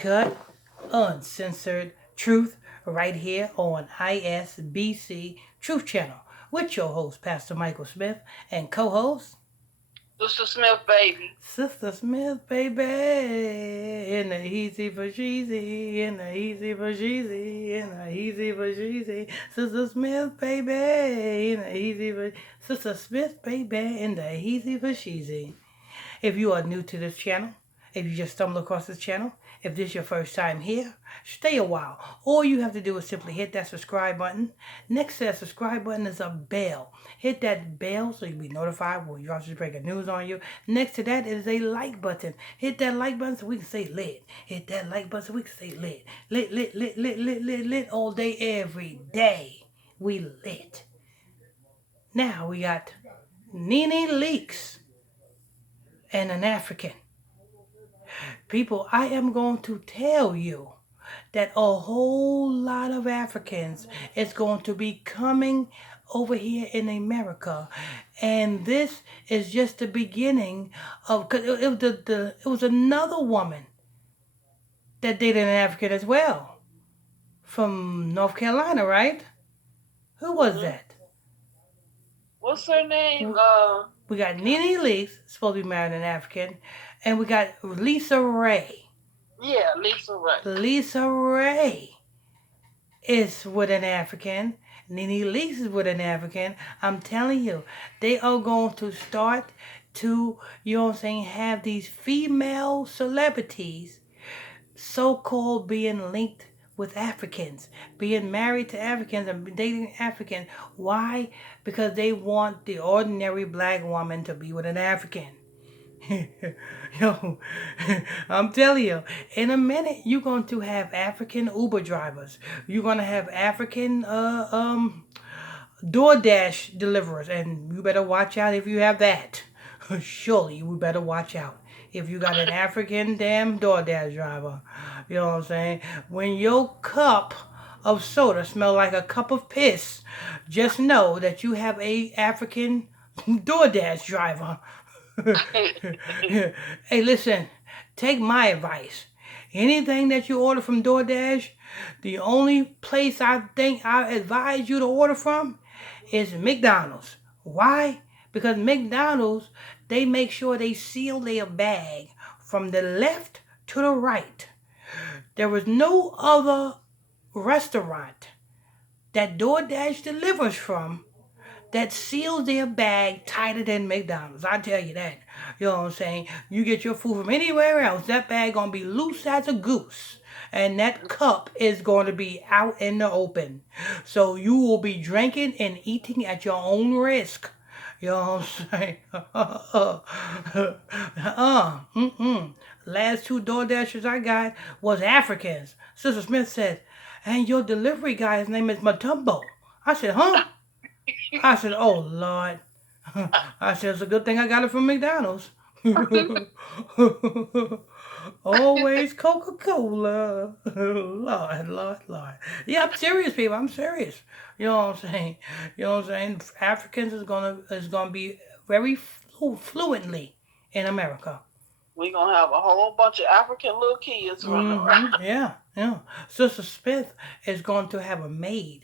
Cut, uncensored truth right here on ISBC Truth Channel with your host, Pastor Michael Smith, and co host, Sister Smith, baby. Sister Smith, baby. In the easy for cheesy, in the easy for cheesy, in the easy for cheesy. Sister Smith, baby. In the easy for Sister Smith, baby. In the easy for cheesy. If you are new to this channel, if you just stumble across this channel, if this is your first time here, stay a while. All you have to do is simply hit that subscribe button. Next to that subscribe button is a bell. Hit that bell so you'll be notified when Josh is breaking news on you. Next to that is a like button. Hit that like button so we can say lit. Hit that like button so we can say lit. Lit, lit, lit, lit, lit, lit, lit all day, every day. We lit. Now we got Nene Leaks and an African. People, I am going to tell you that a whole lot of Africans is going to be coming over here in America, and this is just the beginning of. Cause it was another woman that dated an African as well from North Carolina, right? Who was Hmm. that? What's her name? We got Nene Leakes, supposed to be married an African, and we got Lisa Ray. Yeah, Lisa Ray. Lisa Ray is with an African. Nene Leakes is with an African. I'm telling you, they are going to start to, you know what I'm saying, have these female celebrities so-called being linked with Africans, being married to Africans and dating Africans. Why? Because they want the ordinary black woman to be with an African. Yo, I'm telling you, in a minute you're going to have African Uber drivers. You're going to have African DoorDash deliverers, and you better watch out if you have that. Surely you better watch out if you got an African damn DoorDash driver. You know what I'm saying? When your cup of soda smell like a cup of piss, just know that you have a African DoorDash driver. Hey, listen, take my advice. Anything that you order from DoorDash, the only place I think I advise you to order from is McDonald's. Why? Because McDonald's, they make sure they seal their bag from the left to the right. There is no other restaurant that DoorDash delivers from that seals their bag tighter than McDonald's. I tell you that. You know what I'm saying? You get your food from anywhere else, that bag gonna be loose as a goose. And that cup is going to be out in the open. So you will be drinking and eating at your own risk. You know what I'm saying? Last two door dashers I got was Africans. Sister Smith said, and your delivery guy, his name is Matumbo. I said, huh? I said, "Oh Lord." I said, "It's a good thing I got it from McDonald's." Always Coca-Cola. Lord, Lord, Lord. Yeah, I'm serious, people. I'm serious. You know what I'm saying? You know what I'm saying? Africans is gonna be very fluently in America. We gonna have a whole bunch of African little kids running around. Yeah, yeah. Sister Smith is going to have a maid,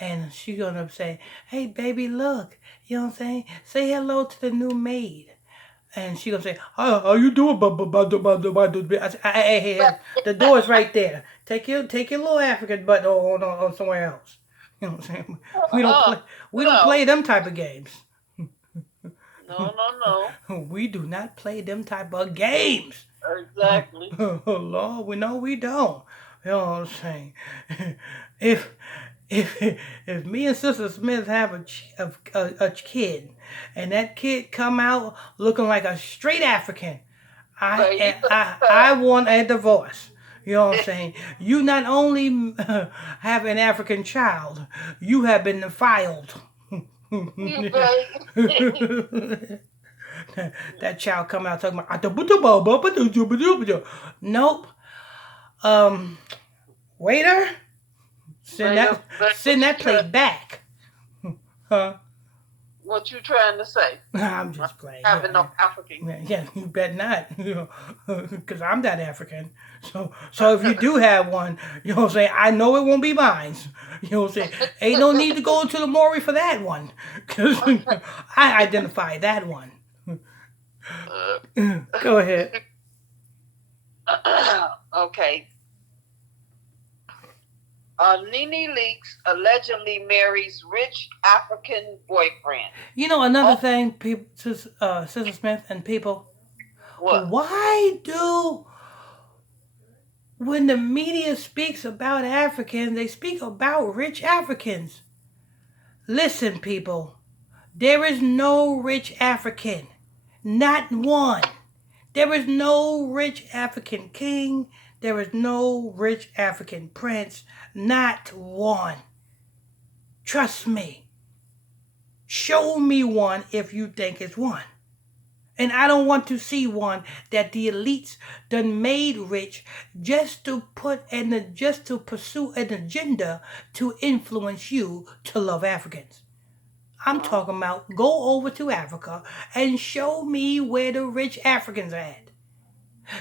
and she's gonna say, "Hey, baby, look." You know what I'm saying? Say hello to the new maid, and she gonna say, how you doing?" I say, hey, hey, hey, the door is right there. Take your little African butt on somewhere else. You know what I'm saying? We don't Uh, play we don't no, play them type of games. no, no, no. We do not play them type of games. Exactly. Lord, we know we don't. You know what I'm saying? If if if me and Sister Smith have a kid, and that kid come out looking like a straight African, But you I want a divorce. You know what I'm saying? You not only have an African child, you have been defiled. you baby. That child come out talking about nope. Um, waiter, Later, send that but plate back. Huh? What you trying to say? I'm just playing. Having no African. Yeah, you bet not, because I'm not African. So if you do have one, you know what I'm saying, I know it won't be mine. You know what I'm saying? Ain't no need to go to the Maury for that one, because I identify that one. Go ahead. Okay. Nene Leakes allegedly marries rich African boyfriend. You know another thing, people, Sister Smith and people, What? why do when the media speaks about Africans, they speak about rich Africans? Listen, people, there is no rich African. Not one. There is no rich African king. There is no rich African prince. Not one. Trust me. Show me one if you think it's one. And I don't want to see one that the elites done made rich just to pursue an agenda to influence you to love Africans. I'm talking about go over to Africa and show me where the rich Africans are at.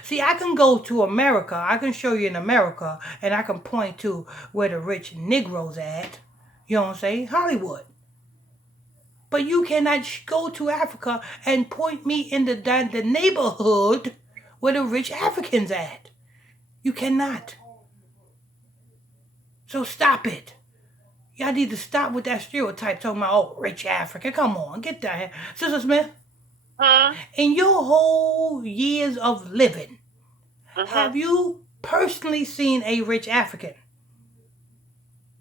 See, I can go to America, I can show you in America, and I can point to where the rich Negroes are at. You know what I'm saying? Hollywood. But you cannot go to Africa and point me in the neighborhood where the rich Africans are at. You cannot. So stop it. Y'all need to stop with that stereotype talking about, oh, rich Africa. Come on, get that. Sister Smith, in your whole years of living, have you personally seen a rich African?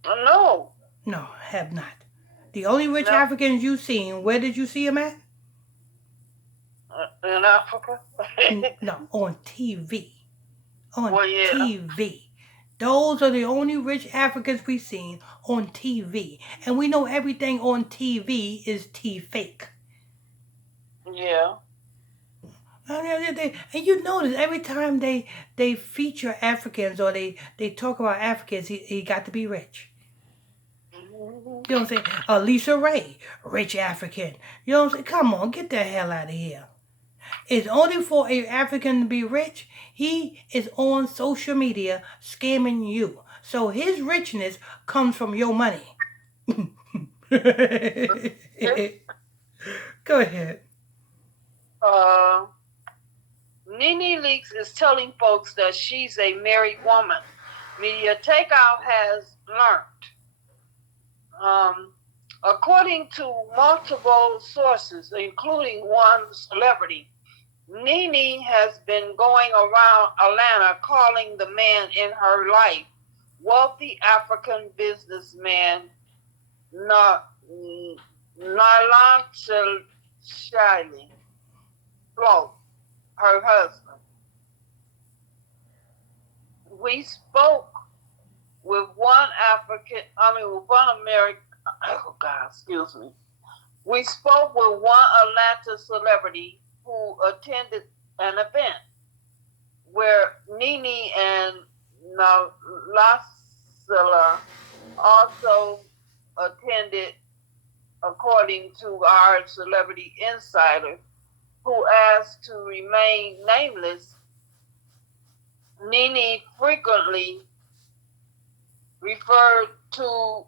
No. No, have not. The only rich Africans you've seen, where did you see them at? In Africa? No, on TV. On TV. Those are the only rich Africans we've seen on TV. And we know everything on TV is fake. Yeah. And you notice every time they feature Africans or they talk about Africans, he got to be rich. You know what I'm saying? Lisa Ray, rich African. You know what I'm saying? Come on, get the hell out of here. It's only for an African to be rich. He is on social media scamming you. So his richness comes from your money. Go ahead. Nene Leakes is telling folks that she's a married woman. Media Takeout has learned. According to multiple sources, including one celebrity, Nene has been going around Atlanta calling the man in her life wealthy African businessman Nalon Shiley Flo, her husband. We spoke with one American, oh God, excuse me. We spoke with one Atlanta celebrity who attended an event where Nene and Lasala also attended, according to our celebrity insider, who asked to remain nameless. Nene frequently referred to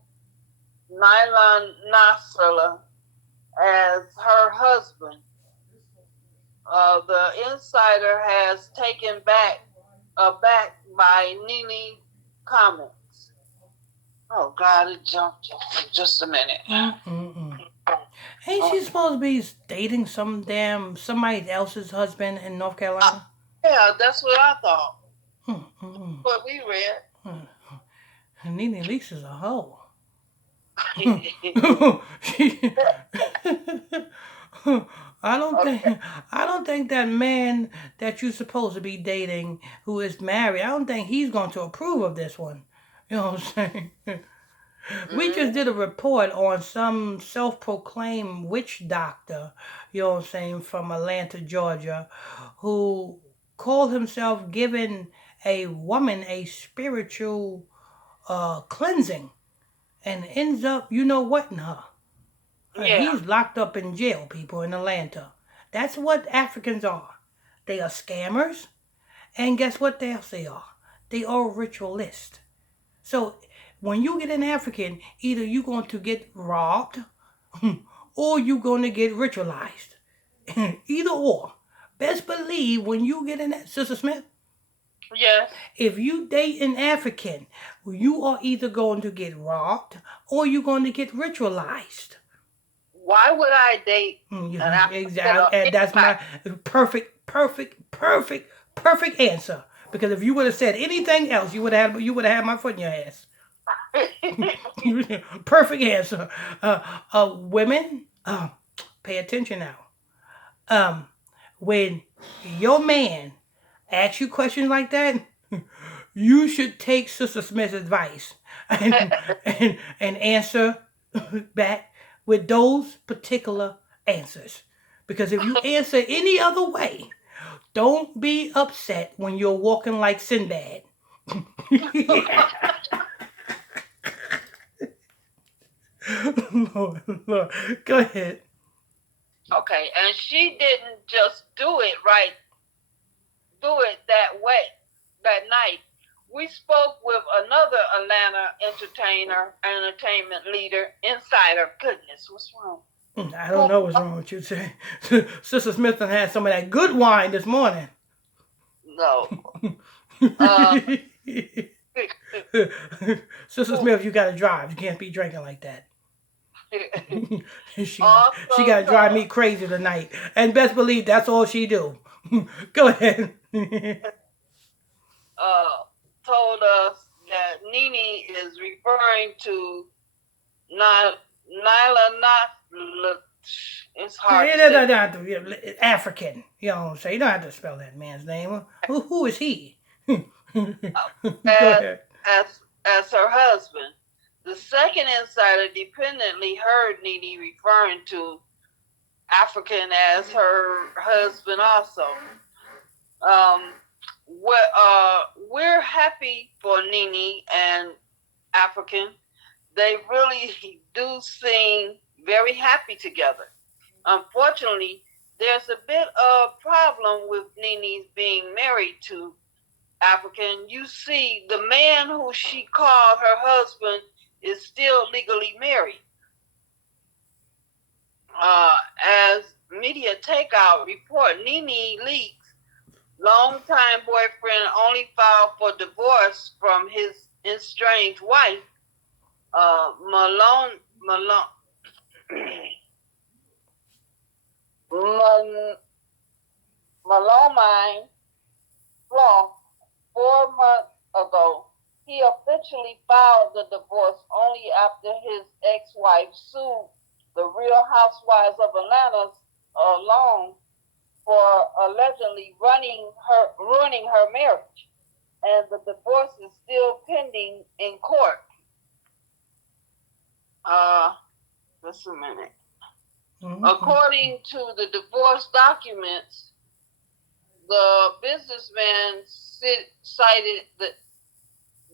Nylon Nasala as her husband. The insider has taken back by Nene comments. Oh God, it jumped just a minute. Ain't she supposed to be dating somebody else's husband in North Carolina? Yeah, that's what I thought. What we read. Nene Leakes is a hoe. I don't think that man that you're supposed to be dating who is married, I don't think he's going to approve of this one. You know what I'm saying? We just did a report on some self-proclaimed witch doctor, you know what I'm saying, from Atlanta, Georgia, who called himself giving a woman a spiritual cleansing and ends up, you know what, in her. Yeah. He's locked up in jail, people, in Atlanta. That's what Africans are. They are scammers. And guess what else they are? They are ritualists. So when you get an African, either you're going to get robbed or you're going to get ritualized. Either or. Best believe when you get in, Sister Smith, Yes. if you date an African, you are either going to get robbed or you're going to get ritualized. Why would I date an African Exactly. or And that's my anybody? perfect answer. Because if you would have said anything else, you would have had my foot in your ass. Perfect answer. Women, pay attention now. When your man asks you questions like that, you should take Sister Smith's advice and answer back with those particular answers. Because if you answer any other way, don't be upset when you're walking like Sinbad. Lord, go ahead. Okay, and she didn't just do it that way, that night. We spoke with another Atlanta entertainment leader, insider. Goodness, what's wrong? I don't know what's wrong with you, say. Sister Smith had some of that good wine this morning. No. Sister Smith, you gotta drive. You can't be drinking like that. she Also, gotta drive me crazy tonight. And best believe that's all she do. Go ahead. told us that Nene is referring to Nyla. It's hard to say. African. You know what I'm saying? You don't have to spell that man's name. Who is he? Go ahead. As her husband. The second insider dependently heard Nene referring to African as her husband also. We're happy for Nene and African. They really do seem very happy together. Unfortunately, there's a bit of problem with Nene's being married to African. You see, the man who she called her husband is still legally married. As Media Takeout report, Nene Leakes' longtime boyfriend only filed for divorce from his estranged wife, Malone Flaw 4 months ago. He officially filed the divorce only after his ex-wife sued the Real Housewives of Atlanta alone for allegedly ruining her marriage, and the divorce is still pending in court. Just a minute. Mm-hmm. According to the divorce documents, the businessman cited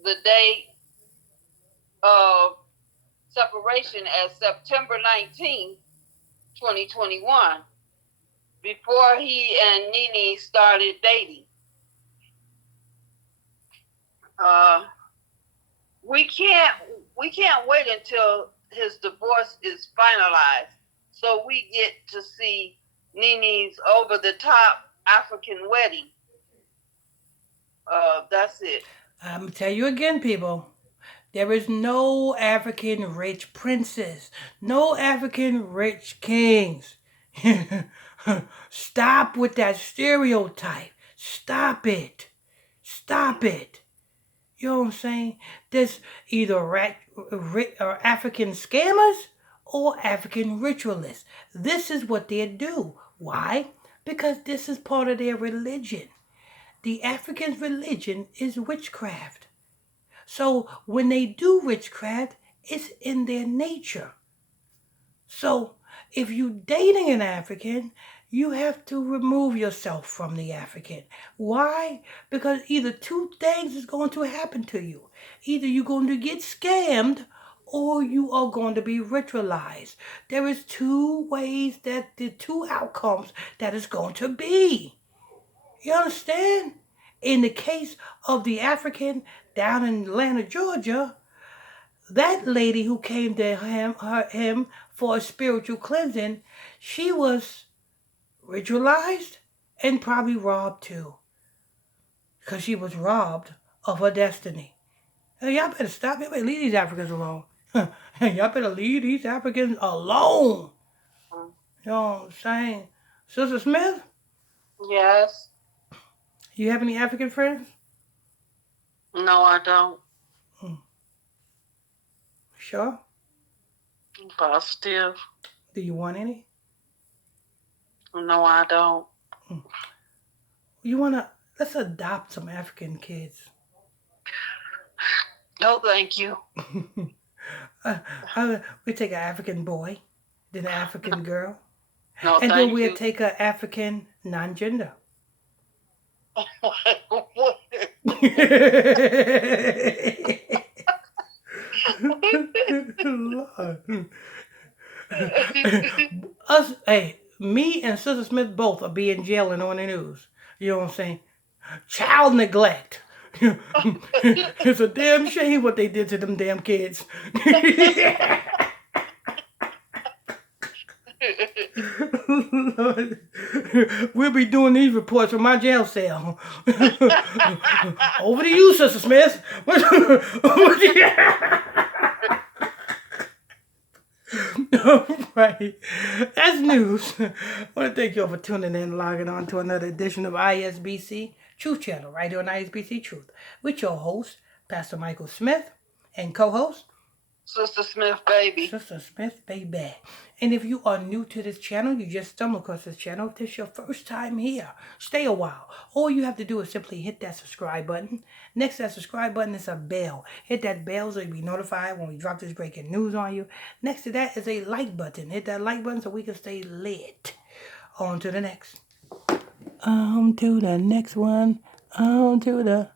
the date of separation as September 19, 2021, before he and Nene started dating. We can't wait until his divorce is finalized so we get to see Nene's over-the-top African wedding. That's it. I'm going to tell you again, people. There is no African rich princes. No African rich kings. Stop with that stereotype. Stop it. Stop it. You know what I'm saying? There's either African scammers or African ritualists. This is what they do. Why? Because this is part of their religion. The African's religion is witchcraft. So when they do witchcraft, it's in their nature. So if you're dating an African, you have to remove yourself from the African. Why? Because either two things is going to happen to you. Either you're going to get scammed or you are going to be ritualized. There is two ways that the two outcomes that is going to be. You understand? In the case of the African down in Atlanta, Georgia, that lady who came to him for a spiritual cleansing, she was ritualized and probably robbed too. Because she was robbed of her destiny. Hey, y'all better stop. Y'all better leave these Africans alone. Y'all better leave these Africans alone. You know what I'm saying? Sister Smith, Yes. you have any African friends? No, I don't. Sure. Positive. Do you want any? No, I don't. You wanna let's adopt some African kids. No, thank you. We take an African boy, then an African girl, No, and then thank we'll you. take an African non-gender. Lord. Us, hey, me and Sister Smith both are being jailed and on the news. You know what I'm saying? Child neglect. It's a damn shame what they did to them damn kids. We'll be doing these reports from my jail cell. Over to you, Sister Smith. All right. That's news. I want to thank you all for tuning in and logging on to another edition of ISBC Truth Channel, right here on ISBC Truth, with your host, Pastor Michael Smith, and co-host, Sister Smith, baby. Sister Smith, baby. And if you are new to this channel, you just stumbled across this channel, if this is your first time here, stay a while. All you have to do is simply hit that subscribe button. Next to that subscribe button is a bell. Hit that bell so you'll be notified when we drop this breaking news on you. Next to that is a like button. Hit that like button so we can stay lit. On to the next. On to the next one. On to the